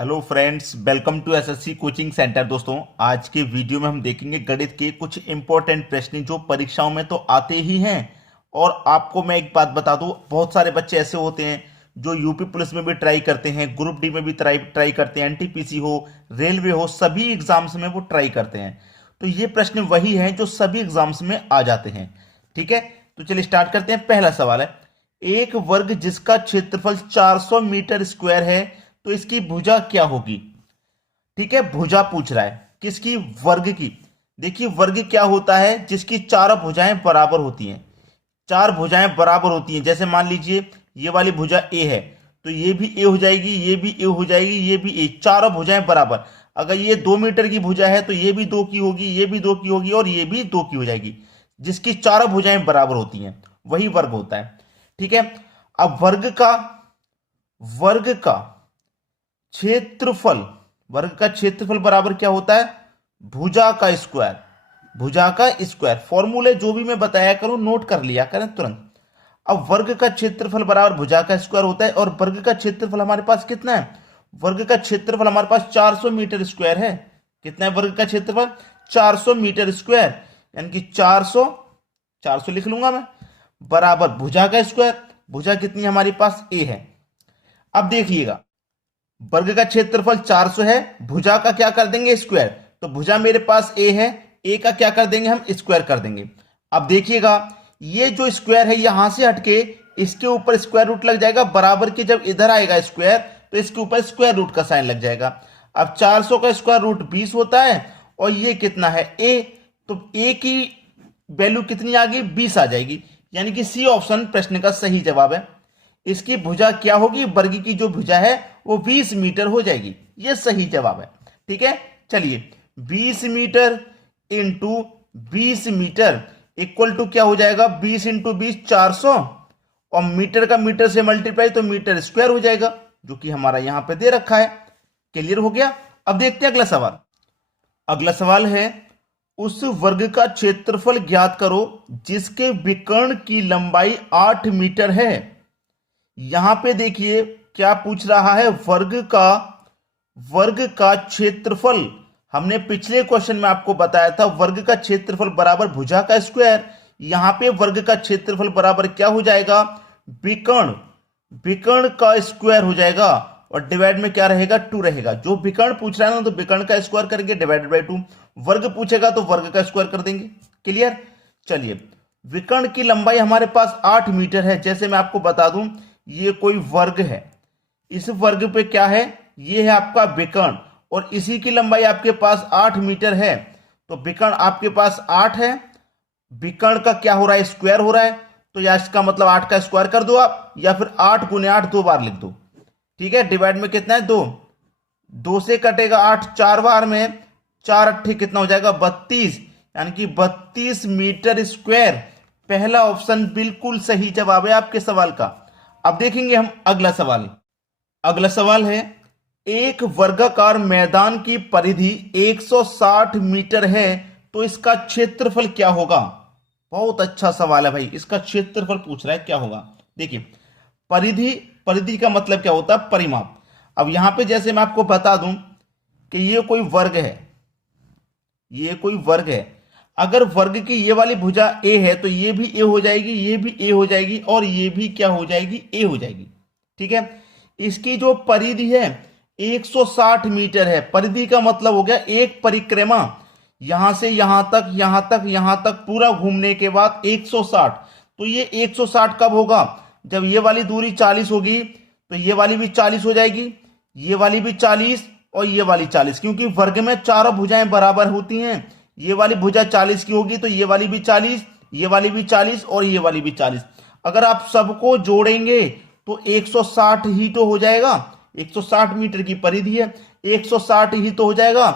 Hello friends, welcome to SSC coaching centre. दोस्तों, आज के वीडियो में हम देखेंगे गणित के कुछ इंपॉर्टेंट प्रश्न जो परीक्षाओं में तो आते ही हैं। और आपको मैं एक बात बता दूं, बहुत सारे बच्चे ऐसे होते हैं जो यूपी पुलिस में भी ट्राई करते हैं, ग्रुप डी में भी ट्राई करते हैं, एनटीपीसी हो, रेलवे हो, सभी एग्जाम्स में वो ट्राई करते हैं। तो ये प्रश्न वही हैं जो सभी एग्जाम्स में आ जाते हैं। ठीक है, तो चलिए स्टार्ट करते हैं। पहला सवाल है, एक वर्ग जिसका क्षेत्रफल 400 मीटर स्क्वायर है तो इसकी भुजा क्या होगी। ठीक है, भुजा पूछ रहा है किसकी, वर्ग की। देखिए, वर्ग क्या होता है, जिसकी चार भुजाएं बराबर होती हैं। चार भुजाएं बराबर होती हैं, जैसे मान लीजिए ये वाली भुजा ए है तो ये भी ए हो जाएगी, ये भी ए हो जाएगी, ये भी ए, चारों भुजाएं बराबर। अगर ये 2 मीटर की भुजा है तो ये भी 2 की होगी, ये भी 2 की होगी और ये भी 2 की हो जाएगी। जिसकी चारों भुजाएं बराबर होती हैं वही वर्ग होता है। ठीक है, अब वर्ग का क्षेत्रफल, वर्ग का क्षेत्रफल बराबर क्या होता है, भुजा का स्क्वायर। भुजा का स्क्वायर फॉर्मूले जो भी मैं बताया करूं नोट कर लिया करें तुरंत। अब वर्ग का क्षेत्रफल बराबर भुजा का स्क्वायर होता है, और वर्ग का क्षेत्रफल हमारे पास कितना है, वर्ग का क्षेत्रफल हमारे पास 400 मीटर स्क्वायर है। कितना है वर्ग का क्षेत्रफल, 400 मीटर स्क्वायर, यानी कि 400, 400 लिख लूंगा मैं, बराबर भुजा का स्क्वायर। भुजा कितनी हमारे पास, ए है। अब देखिएगा, वर्ग का क्षेत्रफल 400 है, भुजा का क्या कर देंगे, स्क्वायर। तो भुजा मेरे पास ए है, ए का क्या कर देंगे हम, स्क्वायर कर देंगे। अब देखिएगा, ये जो स्क्वायर है यहां से हटके इसके ऊपर स्क्वायर रूट लग जाएगा, बराबर के जब इधर आएगा स्क्वायर तो इसके ऊपर स्क्वायर रूट का साइन लग जाएगा। अब 400 का स्क्वायर रूट 20 होता है, और ये कितना है, ए, तो ए की वैल्यू कितनी आ गई, 20 आ जाएगी। यानी कि सी ऑप्शन प्रश्न का सही जवाब है। इसकी भुजा क्या होगी, वर्ग की जो भुजा है वो 20 मीटर हो जाएगी। ये सही जवाब है। ठीक है, चलिए 20 metre into 20 metre equal to क्या हो जाएगा, 20 इंटू 20 400, और मीटर का मीटर से मल्टीप्लाई तो मीटर स्क्वायर हो जाएगा, जो कि हमारा यहां पे दे रखा है। क्लियर हो गया। अब देखते हैं अगला सवाल। अगला सवाल है, उस वर्ग का क्षेत्रफल ज्ञात करो जिसके विकर्ण की लंबाई 8 मीटर है। यहां पे देखिए क्या पूछ रहा है, वर्ग का क्षेत्रफल। हमने पिछले क्वेश्चन में आपको बताया था वर्ग का क्षेत्रफल बराबर भुजा का स्क्वायर। यहां पे वर्ग का क्षेत्रफल बराबर क्या हो जाएगा, विकर्ण का स्क्वायर हो जाएगा, और डिवाइड में क्या रहेगा, 2 रहेगा। जो विकर्ण पूछ रहा है ना तो विकर्ण का स्क्वायर करेंगे डिवाइडेड बाई 2। वर्ग पूछेगा तो वर्ग का स्क्वायर कर देंगे। क्लियर। चलिए, विकर्ण की लंबाई हमारे पास 8 मीटर है। जैसे मैं आपको बता दूं, ये कोई वर्ग है, इस वर्ग पे क्या है, ये है आपका विकर्ण, और इसी की लंबाई आपके पास 8 मीटर है। तो विकर्ण आपके पास 8 है, विकर्ण का क्या हो रहा है, स्क्वायर हो रहा है। तो या इसका मतलब 8 का स्क्वायर कर दो आप, या फिर 8 गुने 8 दो बार लिख दो। ठीक है, डिवाइड में कितना है, 2, 2 से कटेगा 8 4 बार में, 4 अट्ठे कितना हो जाएगा, 32, यानी कि 32 मीटर स्क्वायर। पहला ऑप्शन बिल्कुल सही जवाब है आपके सवाल का। अब देखेंगे हम अगला सवाल। अगला सवाल है, एक वर्गाकार मैदान की परिधि 160 मीटर है तो इसका क्षेत्रफल क्या होगा। बहुत अच्छा सवाल है भाई, इसका क्षेत्रफल पूछ रहा है क्या होगा। देखिए, परिधि, परिधि का मतलब क्या होता है, परिमाप। अब यहां पे जैसे मैं आपको बता दूं कि ये कोई वर्ग है, ये कोई वर्ग है। अगर वर्ग की ये वाली भुजा ए है तो ये भी ए हो जाएगी, ये भी ए हो जाएगी, और ये भी क्या हो जाएगी, ए हो जाएगी। ठीक है, इसकी जो परिधि है 160 मीटर है। परिधि का मतलब हो गया एक परिक्रमा, यहां से यहां तक, यहां तक, यहां तक पूरा घूमने के बाद 160। तो ये 160 कब होगा, जब ये वाली दूरी 40 होगी तो ये वाली भी 40 हो जाएगी, ये वाली भी 40 और ये वाली 40, क्योंकि वर्ग में चारों भुजाएं बराबर होती हैं। ये वाली भुजा 40 की होगी तो ये वाली भी 40, ये वाली भी 40 और ये वाली भी 40। अगर आप सबको जोड़ेंगे तो 160 ही तो हो जाएगा। 160 मीटर की परिधि है, 160 ही तो हो जाएगा।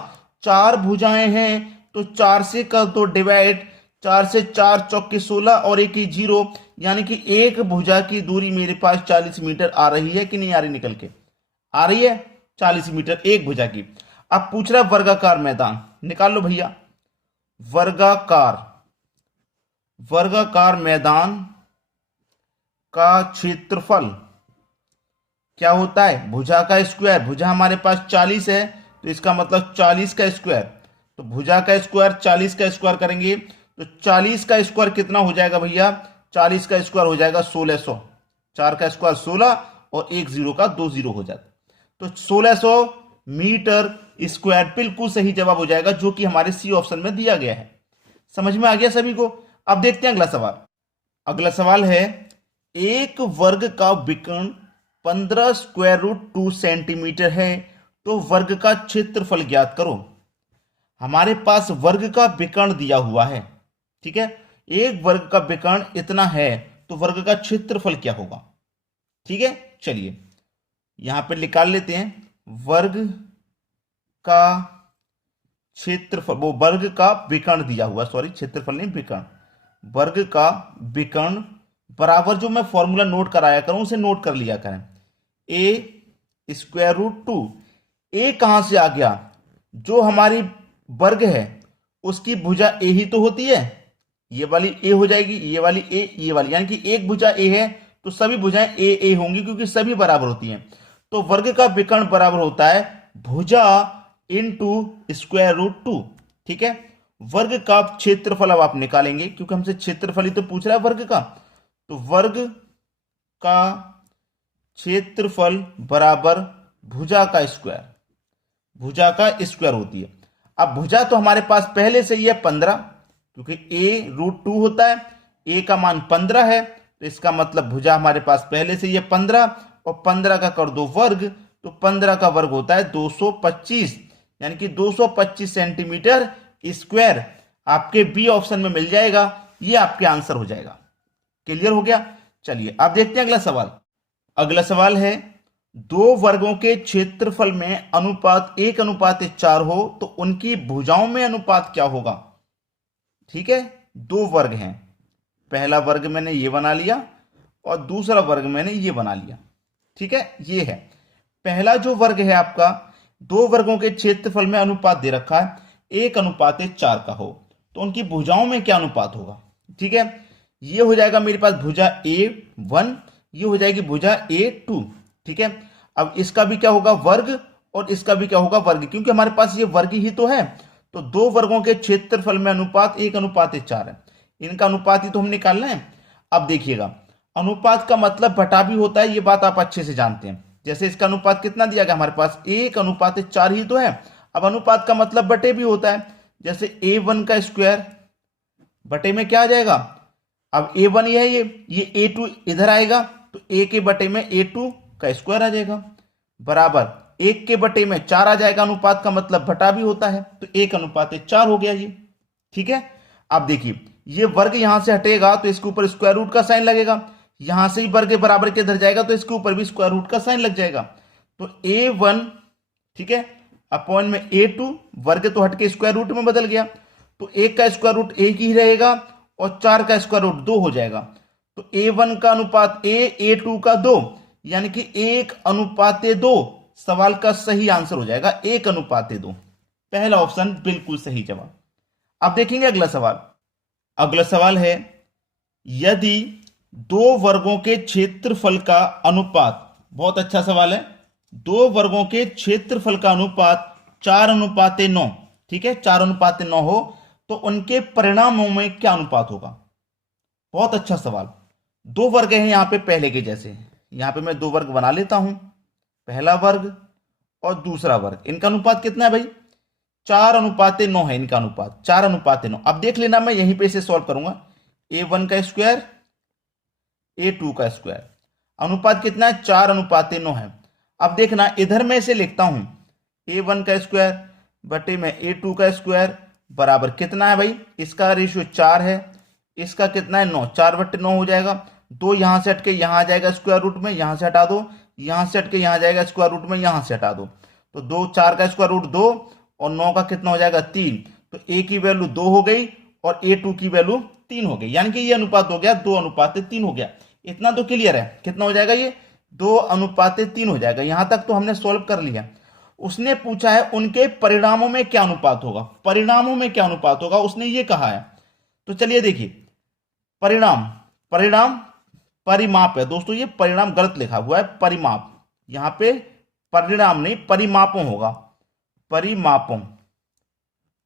चार भुजाएं हैं तो 4 से कर दो डिवाइड, 4 से 4 चौके 16 और एक ही 0, यानी कि एक भुजा की दूरी मेरे पास 40 मीटर आ रही है कि नहीं आ रही, निकल के आ रही है 40 मीटर एक भुजा की। अब पूछ रहा है वर्गाकार मैदान, निकाल लो भैया। वर्गाकार, वर्गाकार मैदान का क्षेत्रफल क्या होता है, भुजा का स्क्वायर। भुजा हमारे पास 40 है, तो इसका मतलब 40 का स्क्वायर। तो भुजा का स्क्वायर 40 का स्क्वायर करेंगे तो 40 का स्क्वायर कितना हो जाएगा भैया, 40 का स्क्वायर हो जाएगा 1600। 4 का स्क्वायर 16 और एक जीरो का 2 जीरो हो जाता, तो 1600 मीटर स्क्वायर बिल्कुल सही जवाब हो जाएगा, जो कि हमारे सी ऑप्शन में दिया गया है। समझ में आ गया सभी को। अब देखते हैं अगला सवाल। अगला सवाल है, एक वर्ग का विकर्ण 15 स्क्वायर रूट 2 सेंटीमीटर है, तो वर्ग का क्षेत्रफल ज्ञात करो। हमारे पास वर्ग का विकर्ण दिया हुआ है, ठीक है। एक वर्ग का विकर्ण इतना है, तो वर्ग का क्षेत्रफल क्या होगा, ठीक है। चलिए यहां पर निकाल लेते हैं। वर्ग का क्षेत्रफल, वो वर्ग का विकर्ण दिया हुआ, सॉरी क्षेत्रफल नहीं विकर्ण, वर्ग का विकर्ण बराबर, जो मैं फॉर्मूला नोट कराया करूं उसे नोट कर लिया करें। ए स्क्वायर रूट 2, ए कहां से आ गया, जो हमारी वर्ग है उसकी भुजा ए ही तो होती है, ये वाली ए हो जाएगी, ये वाली ए, ये वाली, यानी कि एक भुजा ए है तो सभी भुजाएं ए ए होंगी, क्योंकि सभी बराबर होती हैं। तो वर्ग का विकर्ण बराबर होता है भुजा इनटू स्क्वायर रूट 2, ठीक है। वर्ग का क्षेत्रफल अब आप निकालेंगे, क्योंकि हमसे क्षेत्रफल ही तो पूछ रहा है वर्ग का। तो वर्ग का क्षेत्रफल बराबर भुजा का स्क्वायर, भुजा का स्क्वायर होती है। अब भुजा तो हमारे पास पहले से ही है 15, क्योंकि ए रूट 2 होता है, ए का मान 15 है, तो इसका मतलब भुजा हमारे पास पहले से ही है 15, और 15 का कर दो वर्ग, तो 15 का वर्ग होता है 225, यानी कि 225 सेंटीमीटर स्क्वायर आपके बी ऑप्शन में मिल जाएगा। ये आपके आंसर हो जाएगा। क्लियर हो गया। चलिए अब देखते हैं अगला सवाल। अगला सवाल है, दो वर्गों के क्षेत्रफल में अनुपात 1:4 हो, तो उनकी भुजाओं में अनुपात क्या होगा। ठीक है, दो वर्ग हैं, पहला वर्ग मैंने ये बना लिया और दूसरा वर्ग मैंने ये बना लिया। ठीक है, ये है पहला जो वर्ग है आपका, दो वर्गों के क्षेत्रफल में अनुपात दे रखा है 1:4 का हो, तो उनकी भुजाओं में क्या अनुपात होगा। ठीक है, ये हो जाएगा मेरे पास भुजा A1, ये हो जाएगी भुजा A2। ठीक है, अब इसका भी क्या होगा वर्ग और इसका भी क्या होगा वर्ग, क्योंकि हमारे पास ये वर्ग ही तो है। तो दो वर्गों के क्षेत्रफल में अनुपात 1:4 है, इनका अनुपात ही तो हम निकालना है। अब देखिएगा, अनुपात का मतलब बटा भी होता है, ये बात आप अच्छे से जानते हैं। जैसे इसका अनुपात कितना दिया गया हमारे पास 1:4 ही तो है। अब अनुपात का मतलब बटे भी होता है, जैसे A1 का स्क्वायर बटे में क्या आ जाएगा, अब A1 ये है, ये A2 इधर आएगा, तो A के बटे में A2 का स्क्वायर आ जाएगा, बराबर 1 के बटे में 4 आ जाएगा। अनुपात का मतलब बटा भी होता है, तो 1:4 हो गया ये। ठीक है, अब देखिए ये वर्ग यहां से हटेगा तो इसके ऊपर स्क्वायर रूट का साइन लगेगा, यहां से ही वर्ग बराबर के इधर जाएगा तो इसके ऊपर भी स्क्वायर रूट का साइन लग जाएगा। तो A1, ठीक है, अपॉन में A2, वर्ग तो हटके स्क्वायर रूट में बदल गया, तो 1 का स्क्वायर रूट 1 ही रहेगा और 4 का स्क्वायर रूट 2 हो जाएगा। तो A1 का अनुपात A2 का 2, यानी कि 1:2। सवाल का सही आंसर हो जाएगा 1:2। पहला ऑप्शन बिल्कुल सही जवाब। अब देखेंगे अगला सवाल। अगला सवाल है, यदि दो वर्गों के क्षेत्रफल का अनुपात, बहुत अच्छा सवाल है, दो वर्गों के क्षेत्रफल का अनुपात 4:9, ठीक है 4:9 हो, तो उनके परिणामों में क्या अनुपात होगा। बहुत अच्छा सवाल। दो वर्ग हैं यहां पे पहले के जैसे, यहां पे मैं दो वर्ग बना लेता हूं, पहला वर्ग और दूसरा वर्ग, इनका अनुपात कितना है भाई 4:9 है इनका अनुपात, 4:9। अब देख लेना, मैं यहीं पे इसे सॉल्व करूंगा। A1 का स्क्वायर A2 का स्क्वायर, अनुपात कितना है 4:9 है। अब देखना इधर मैं इसे लिखता हूं, A1 का स्क्वायर बटे में A2 का स्क्वायर बराबर कितना है भाई, इसका रेशियो 4 है, इसका कितना है 9, 4/9 हो जाएगा। 2 यहां से हटके यहां आ जाएगा स्क्वायर रूट में, यहां से हटा दो, यहां से हटके यहां जाएगा स्क्वायर रूट में, यहां से हटा दो, तो 2 4 का स्क्वायर रूट 2 और 9 का कितना हो जाएगा 3, तो A की वैल्यू 2 हो गई और A2 की वैल्यू 3 हो गई, यानी कि ये अनुपात हो गया 2:3 हो गया। इतना तो क्लियर है, कितना हो जाएगा ये 2:3 हो जाएगा। यहां तक तो हमने सॉल्व कर लिया। उसने पूछा है उनके परिणामों में क्या अनुपात होगा, परिणामों में क्या अनुपात होगा उसने ये कहा है। तो चलिए देखिए, परिणाम, परिणाम परिमाप है दोस्तों, ये परिणाम गलत लिखा हुआ है, परिमाप, यहां पे परिणाम नहीं परिमापों होगा, परिमापों,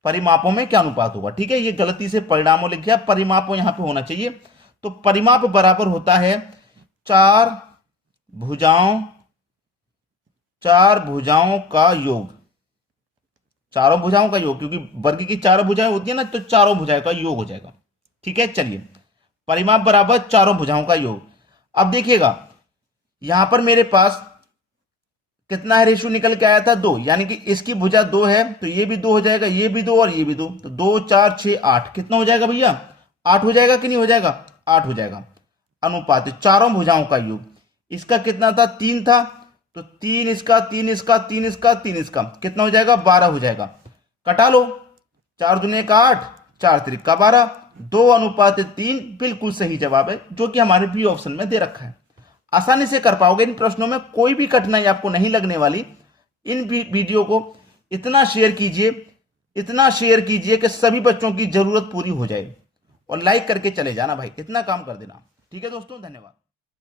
परिमापों में क्या अनुपात होगा, ठीक है। ये गलती से परिणामों लिख गया, परिमापों यहां पे होना चाहिए। तो परिमाप बराबर होता है चार भुजाओं, चार भुजाओं का योग, चारों भुजाओं का योग, क्योंकि वर्ग की चारों भुजाएं होती है ना, तो चारों भुजाएं का योग हो जाएगा, ठीक है। चलिए, परिमाप बराबर चारों भुजाओं का योग। अब देखिएगा यहां पर मेरे पास कितना है, रेशियो निकल के आया था 2, यानी कि इसकी भुजा 2 है तो ये भी 2 हो जाएगा, ये भी 2 और ये भी 2, तो 2 4 6 8, कितना हो जाएगा भैया, 8 हो जाएगा कि नहीं हो जाएगा, 8 हो जाएगा। अनुपात चारों भुजाओं का योग, इसका कितना था, 3 था, तो 3 इसका, 3 इसका, 3 इसका, 3 इसका, कितना हो जाएगा, 12 हो जाएगा। कटा लो, 4 दूने का 8, 4 त्रिक का 12, 2:3 बिल्कुल सही जवाब है, जो कि हमारे बी ऑप्शन में दे रखा है। आसानी से कर पाओगे, इन प्रश्नों में कोई भी कठिनाई आपको नहीं लगने वाली। इन वीडियो को इतना शेयर कीजिए, इतना शेयर कीजिए कि सभी बच्चों की जरूरत पूरी हो जाए, और लाइक करके चले जाना भाई, इतना काम कर देना, ठीक है दोस्तों, धन्यवाद।